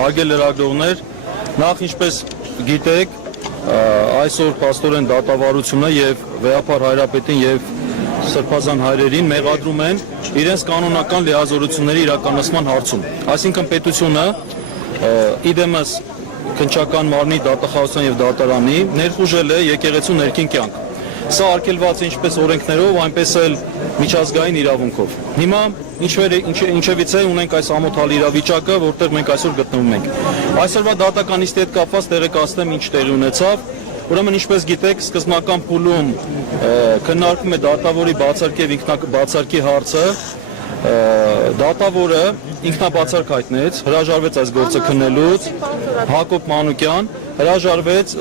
Հարգելի լրագրողներ, նախ ինչպես գիտեք, այսօր փաստորեն դատավարությունը եւ վեհապար հայրապետին եւ սրբազան հայրերին մեղադրում են իրենց կանոնական լիազորությունների իրականացման հարցում։ Այսինքն պետությունը իդեմս քննչական մարմնի դատախազության եւ դատարանի ներխուժել է եկեղեցու ներքին կյանք։ Սա արգելված է ինչպես օրենքներով, այնպես էլ միջազգային իրավունքով։ Հիմա ինչևից է ունենք այս ամոթալի իրավիճակը, որտեղ մենք այսօր գտնվում ենք։ Այսօրվա դատական նիստի հետ կապված տեղեկացնեմ ինչ տեղի ունեցավ։ Ուրեմն ինչպես գիտեք, սկզբնական փուլում քննարկվում է դատավորի բացարկի եւ ինքնաբացարկի հարցը։ Դատավորը ինքնաբացարկ հայտնեց, հրաժարվեց այս գործը քննելուց, Հակոբ Մանուկյան հրաժարվեց,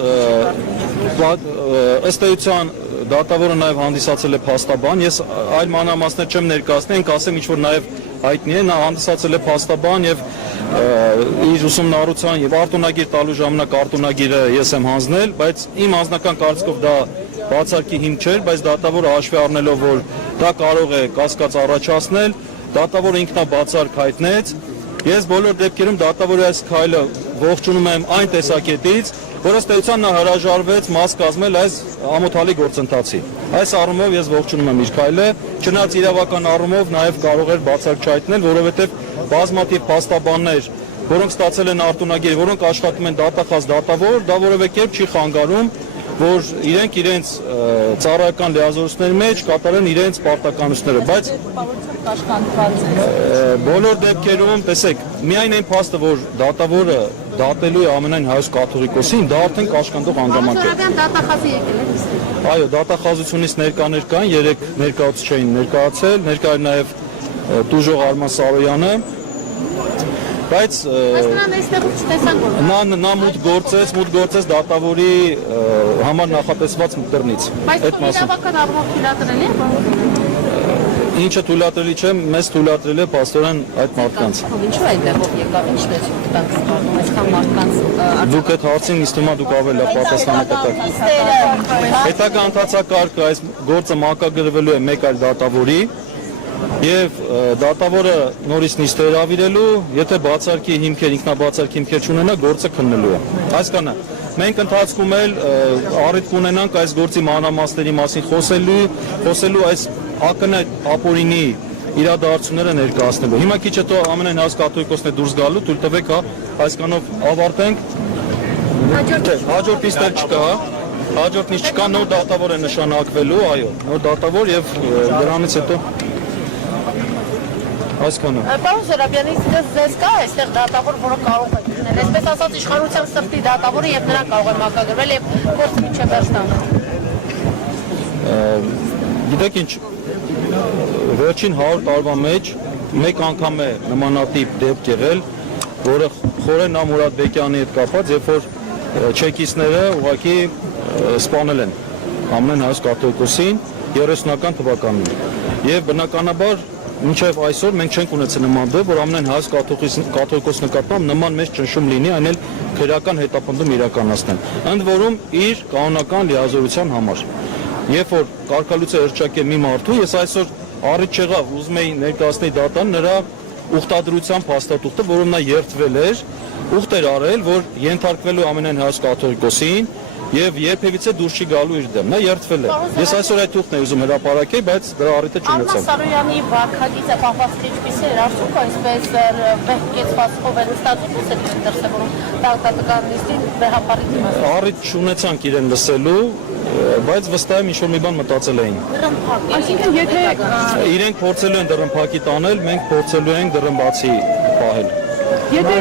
ըստ էության դատավորը նաև հանդիսացել է փաստաբան, ես այլ մանրամասներ չեմ ներկայացնի, ենք ասեմ ինչ որ նաև հայտնի է, նա հանդիսացել է փաստաբան եւ իր ուսումնառության եւ արտոնագիր տալու ժամանակ արտոնագիրը ես եմ հանձնել, բայց իմ անձնական կարծիքով դա բացարկի հիմք չէր, բայց դատավորը հաշվի առնելով, որ դա կարող է կասկած առաջացնել, դատավորը ինքնաբացարկ հայտնեց, ես բոլոր դեպքերում դատավորի այս քայլը ողջունում եմ այն տեսակետից, որ ըստ էության նա հրաժարվեց մաս կազմել այս ամոթալի գործընթացի։ Այս առումով ես ողջունում եմ իր քայլը, չնայած իրավական առումով նաև կարող էր բացարկ չհայտնել, որովհետև բազմաթիվ փաստաբաններ, որոնք ստացել են արտոնագիր, որոնք աշխատում են դատախազ դատավոր, դա որևէ կերպ չի խանգարում, որ իրենք իրենց ծառայական լիազորությունների մեջ կատարեն իրենց պարտականությունները, բայց բոլոր դեպքերում, տեսեք, միայն այն փաստը, որ դատավորը դատելու է ամենայն հայոց կաթողիկոսին, դա արդեն կաշկանդող հանգամանք է։ Այո, դատախազությունից ներկաներ կային, 3 ներկայացուցիչ չէին ներկայացել, ներկա էր նաև Տուժող Արման Սարոյանը, բայց նա մուտք գործեց դատավորի համար նախատեսված դռնից։ Բայց իրավական առումով թույլատրելի է։ Ինչը թույլատրելի չէ, մեզ թույլատրել է փաստորեն այդ մարդկանց։ Ինչու է այդտեղով եկավ, ինչ լեցուկ տանք այսքան մարդկանց։ Դուք այդ հարցին ինձ թվում է դուք ավելի պատասխան եք։ Պետական ընթացակարգը այս գործը մակագրվելու է մեկ այլ դատավորի եւ դատավորը նորից նիստ է հրավիրելու, եթե բացարկի հիմքեր, ինքնաբացարկի հիմքեր չունենա, գործը քննելու է։ Այսքանը։ Մենք ընթացքում էլ առիթ կունենանք այս գործի մանրամասների մասին խոսելու այս ակնհայտ ապօրինի իրադարձությունները ներկայացնելու։ Հիմա քիչ հետո ամենայն հայոց կաթողիկոսներ դուրս գալու, թույլ տվեք այսքանով ավարտենք։ Հաջորդ նիստ չկա, հաջորդ նիստ չկա, նոր դատավոր է նշանակվելու, այո, նոր դատավոր եւ դրանից հետո այսքանը։ Պարոն Զորաբյանի, ձեզ կա այստեղ դատավոր, որը կարող է դնել, այսպես ասած իշխանության սրտի դատավորը եւ նրան կարող է մակագրվել եւ գործը մինչեւ վերջ տանել։ Գիտեք ինչ, վերջին 100 տարվա մեջ մեկ անգամ է նմանատիպ դեպք եղել, որը Խորեն Մուրադբեկյանի հետ կապված, երբ որ չեկիստները ուղղակի սպանել են ամեն հայոց կաթողիկոսին 30-ական թվականին։ Եվ բնականաբար մինչև այսօր մենք չենք ունեցել նման դեպք, որ ամեն հայոց կաթողիկոս նկատմամբ նման մեծ ճնշում լինի, այն էլ քրեական հետապնդում իրականացնեն։ Ընդ որում իր կանոնական լիազորության համար։ Երբ որ կարգալույց է հռչակել մի մարդու, ես այսօր առիթ չեղավ, ուզում էի ներկայացնել դատան նրա ուխտադրության փաստաթուղթը, որում նա երդվել էր, ուխտ էր արել, որ ենթարկվելու ամենայն հայոց կաթողիկոսին եւ երբևիցե դուրս չի գալու իր դեմ։ Նա երդվել է։ Ես այսօր այդ ուխտն եմ ուզում հրապարակել, բայց դրա առիթը չունեցավ։ Արման Սարոյանի վարքագիծը պահվածքը ինչպես էր, արդյոք այսպես վեհկեցվածքով են ստացվում դրսևորում դատական նիստին վեհապարի դիմաց։ Առիթ չունեցանք իրեն լսելու, բայց վստահ եմ ինչ-որ մի բան մտածել էին։ Այսինքն եթե իրենք փորձելու են դռնփակի տանել, մենք փորձելու ենք դռնբացի պահել։ եթե